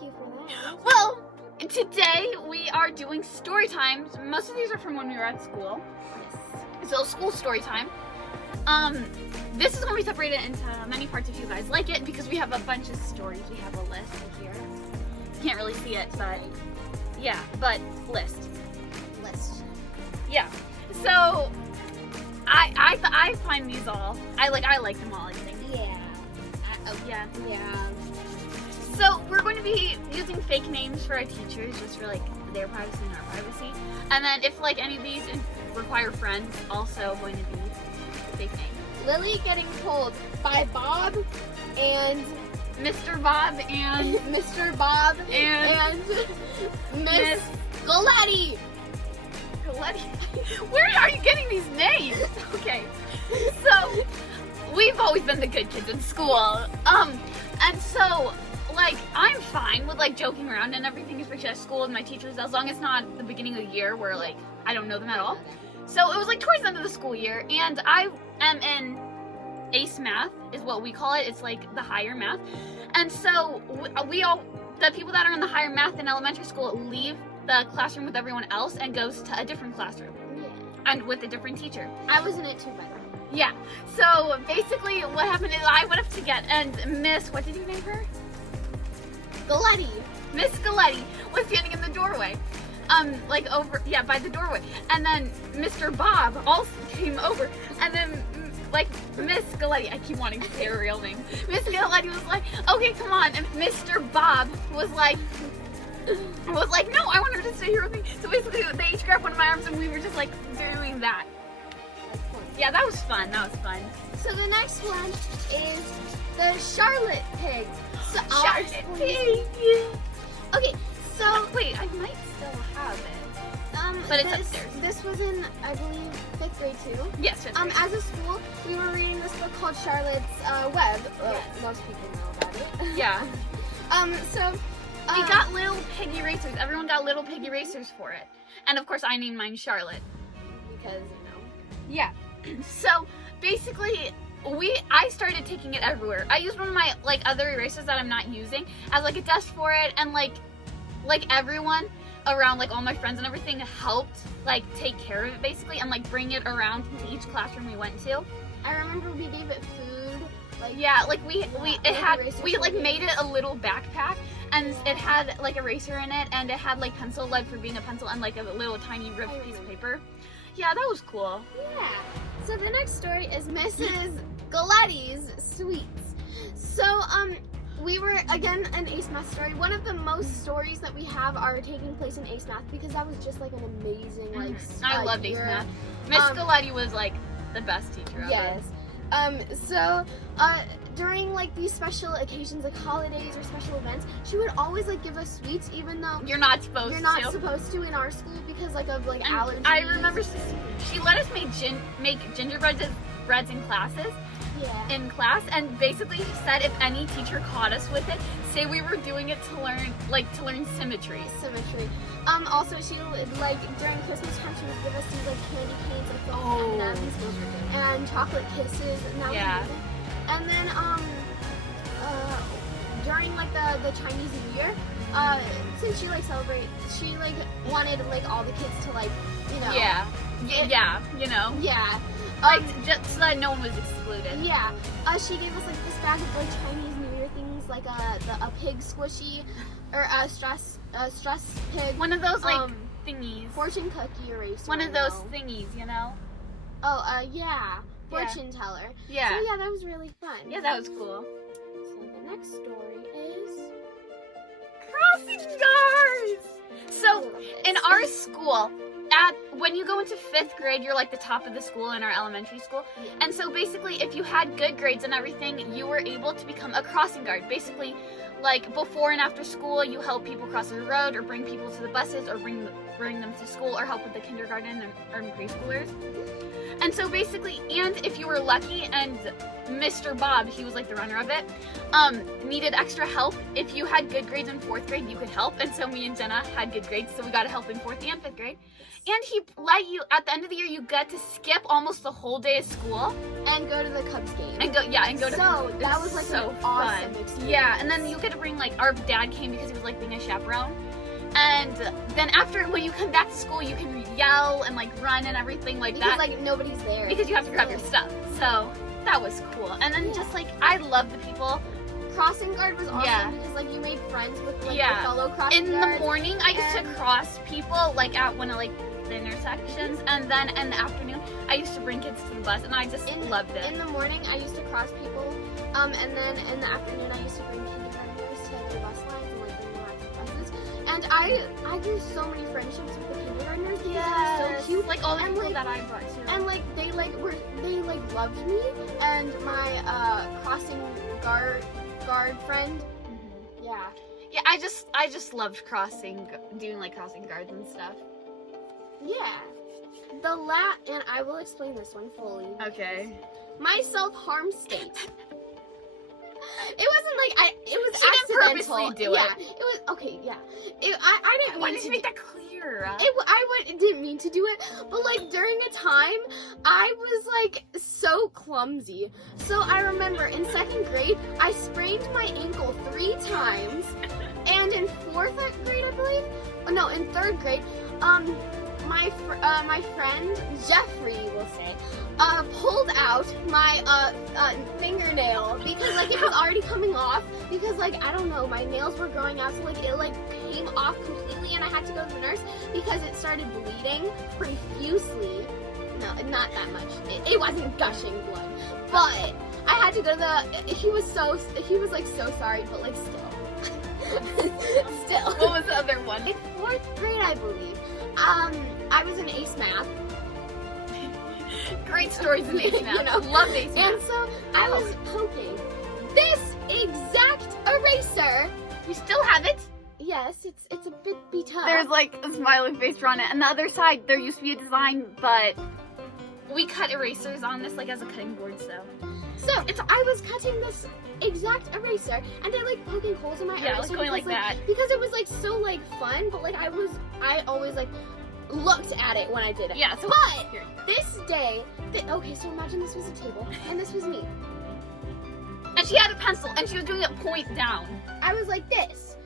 thank you for that. Well, today we are doing story times. Most of these are from when we were at school. Yes. So school story time. This is going to be separated into many parts if you guys like it, because we have a bunch of stories. We have a list here. You can't really see it, but yeah, but list. Yeah. So I find these all. I like them all, I think. Yeah. Yeah. Yeah. So we're going to be using fake names for our teachers, just for like their privacy and our privacy. And then if like any of these require friends, also going to be fake names. Lily getting told by Bob and Mr. Bob and Mr. Bob and Miss Galletti. Where are you getting these names? Okay. So we've always been the good kids in school. And so like I'm fine with like joking around and everything, especially at school with my teachers, as long as it's not the beginning of the year where like I don't know them at all. So it was like towards the end of the school year, and I am in ACE math is what we call it. It's like the higher math. And so we all, the people that are in the higher math in elementary school, leave the classroom with everyone else and goes to a different classroom. Yeah. And with a different teacher. I was in it too, by the way. Yeah. So basically what happened is I went up to get, and Miss, what did you name her? Galletti. Miss Galletti was standing in the doorway. Like over, yeah, by the doorway. And then Mr. Bob also came over. And then, like, Miss Galletti, I keep wanting to say her real name. Miss Galletti was like, okay, come on. And Mr. Bob was like, no, I want her to stay here with me. So basically, they each grabbed one of my arms and we were just like doing that. Yeah, that was fun. That was fun. So the next one is the Charlotte pig. So Charlotte pig. Okay, so Wait, I might still have it. But it's upstairs. This was in, I believe, 5th grade too. Yes. As a school, we were reading this book called Charlotte's Web. Yes. Most people know about it. Yeah. So We got little pig erasers. Everyone got little pig erasers for it. And of course I named mine Charlotte. because Yeah. So basically I started taking it everywhere. I used one of my like other erasers that I'm not using as like a desk for it, and like everyone around, like all my friends and everything, helped like take care of it basically and like bring it around to each classroom we went to. I remember we gave it food. Like Yeah, like we erasers like for made it a little backpack, and it had like eraser in it, and it had like pencil lead for being a pencil, and like a little tiny ripped piece of paper. Yeah, that was cool. Yeah. So the next story is Mrs. Galetti's Sweets. So we were again an ACE Math story. One of the most stories that we have are taking place in ACE Math because that was just like an amazing like. I loved ACE year. Math. Miss Galetti was like the best teacher ever. Yes. So during like these special occasions, like holidays or special events, she would always like give us sweets, even though You're not supposed you're not to. supposed to in our school because like of like And allergies. I remember she let us make gingerbreads in classes. Yeah. In class, and basically she said if any teacher caught us with it, say we were doing it to learn symmetry. Symmetry. Also, she would, like during Christmas time, she would give us these like candy canes, like filled Oh, with M&Ms and chocolate kisses, and that was Yeah. amazing. And then during like the Chinese New Year, since she like she like wanted like all the kids to like Yeah, you know, yeah. like just so that no one was excluded. Yeah, she gave us like this bag of like Chinese New Year things, like a pig squishy, or a stress pig. One of those like thingies. Fortune cookie eraser. One of those thingies, you know. Oh, yeah, fortune teller. Yeah. So yeah, that was really fun. Yeah, that was cool. So the next story is Crossing guards. So in our school, when you go into 5th grade, you're like the top of the school in our elementary school. And so basically, if you had good grades and everything, you were able to become a crossing guard. Basically, like before and after school, you help people cross the road, or bring people to the buses, or bring them to school, or help with the kindergarten and preschoolers. And so basically, and if you were lucky, and Mr. Bob, he was like the runner of it, needed extra help. If you had good grades in 4th grade, you could help. And so me and Jenna had good grades, so we got to help in 4th and 5th grade. And he let you, at the end of the year, you get to skip almost the whole day of school. And go to the Cubs game. And go to So, that it's was like so an fun. awesome experience. Yeah, and then you get to bring, like, our dad came because he was, like, being a chaperone. And then after, when you come back to school, you can yell and, like, run and everything like Because, that. like, nobody's there. Because you have to grab your stuff. So, that was cool. And then just, like, I love the people. Crossing guard was awesome Yeah. because, like, you made friends with, like, Yeah. your fellow crossing In the guards. morning, I used to And- cross people, like, at one of, like, the intersections. And then in the afternoon, I used to bring kids to the bus. And I just loved it. In the morning, I used to cross people, and then in the afternoon, I used to bring kindergartners to the bus lines and like bring them out to the buses. And I grew so many friendships with the kindergartners because they were so cute. Like all the And, people like- that I brought too. And like they loved me, and my crossing guard friend. Mhm. Yeah. Yeah, I just loved doing like crossing guards and stuff. Yeah. And I will explain this one fully. Okay. My self-harm state. It wasn't like it was She didn't accidental. purposely do yeah, it. it was okay. Yeah, I didn't Why mean did to you make that clear? didn't mean to do it, but like during a time, I was like so clumsy. So I remember in 2nd grade, I sprained my ankle 3 times, and in 4th grade, I believe, no, in 3rd grade, my friend Jeffrey, we'll say, pulled out my fingernail because like it was already coming off because like I don't know, my nails were growing out, so like it like came off completely, and I had to go to the nurse because it started bleeding profusely. No, not that much. It wasn't gushing blood, but I had to go to the. He was like so sorry, but like still. What was the other one? In 4th grade, I believe. I was in ACE Math. Great stories in ACE Math. You know. Loved ACE Math. And so I was poking this exact eraser. You still have it? Yes, it's a bit beat up. There's like a smiley face drawn it. And the other side, there used to be a design, but we cut erasers on this like as a cutting board, so. So I was cutting this exact eraser, and I like poking holes in my eraser. Yeah, it was going like that. because it was like so like fun, but like I always like looked at it when I did it. Yeah, so But here. this day, okay, so imagine this was a table, and this was me. And she had a pencil and she was doing it point down. I was like this.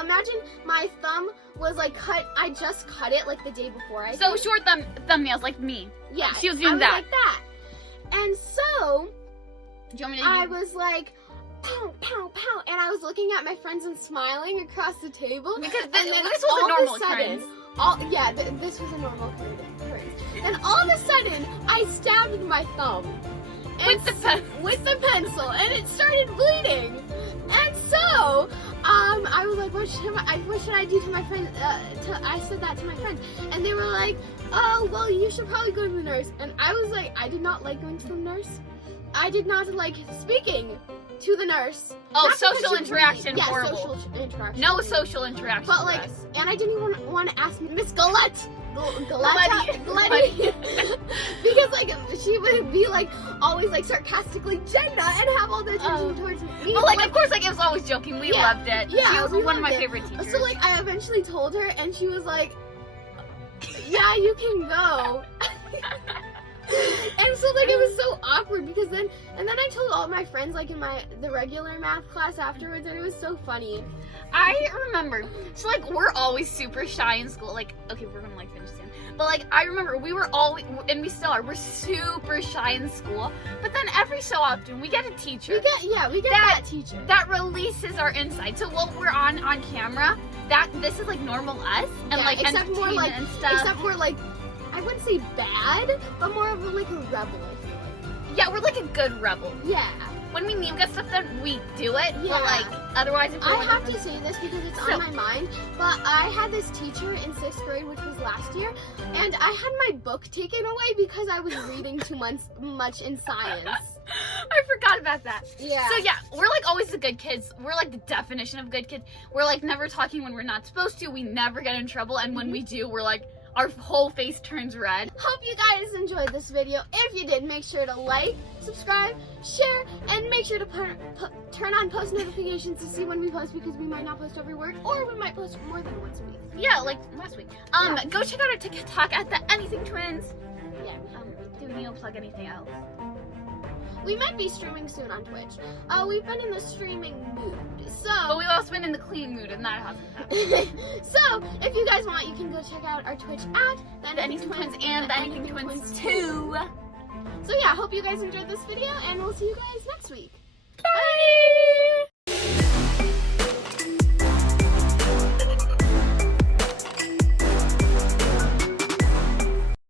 Imagine my thumb was like cut. I just cut it like the day before. So short thumbnails like me. Yeah, she was doing I that. like that. And so Do you want me to I was like, pow, pow, pow, and I was looking at my friends and smiling across the table. Because and then this was a all normal of a sudden, occurrence. this was a normal occurrence. And all of a sudden, I stabbed my thumb. With the pen. With the pencil, and it started bleeding. And so, I was like, what should I do to my friend? I said that to my friends, and they were like, oh, well, you should probably go to the nurse. And I was like, I did not like going to the nurse. I did not like speaking to the nurse. Oh, Not because social she interaction, really- yeah, horrible. social interaction. No really. social interaction. But for like, us. and I didn't even want to ask Miss Galette. Galette. Because like she would be like always like sarcastically Jenna and have all the attention towards me. Well, like, of course, like, it was always joking. We Yeah. loved it. Yeah, She was we one of my loved it. favorite teachers. So like I eventually told her, and she was like, "Yeah, you can go." And so like it was so awkward because then I told all my friends like in the regular math class afterwards, and it was so funny. I remember, so like we're always super shy in school. Like, okay, we're gonna like finish soon. But like I remember we were always, and we still are, we're super shy in school. But then every so often we get a teacher We get that teacher. that releases our inside. So while we're on camera, this is like normal us and Yeah, like except more entertainment like and stuff. except more like I wouldn't say bad, but more of like a rebel. I feel like. Yeah, we're like a good rebel. Yeah. When we need to get stuff done, we do it. Yeah. But like otherwise, if we're I like have to say this because it's So- on my mind, but I had this teacher in 6th grade, which was last year, and I had my book taken away because I was reading too much in science. I forgot about that. Yeah. So yeah, we're like always the good kids. We're like the definition of good kids. We're like never talking when we're not supposed to. We never get in trouble, and when we do, we're like, our whole face turns red. Hope you guys enjoyed this video. If you did, make sure to like, subscribe, share, and make sure to turn on post notifications to see when we post, because we might not post every week, or we might post more than once a week. Yeah, like last week. Go check out our TikTok at the Anything Twins. Yeah. Do we need to plug anything else? We might be streaming soon on Twitch. We've been in the streaming mood, But so we've also been in the clean mood, and that hasn't happened. so if you guys want, you can go check out our Twitch at The Anything Twins and the Anything Twins 2. So yeah, hope you guys enjoyed this video, and we'll see you guys next week.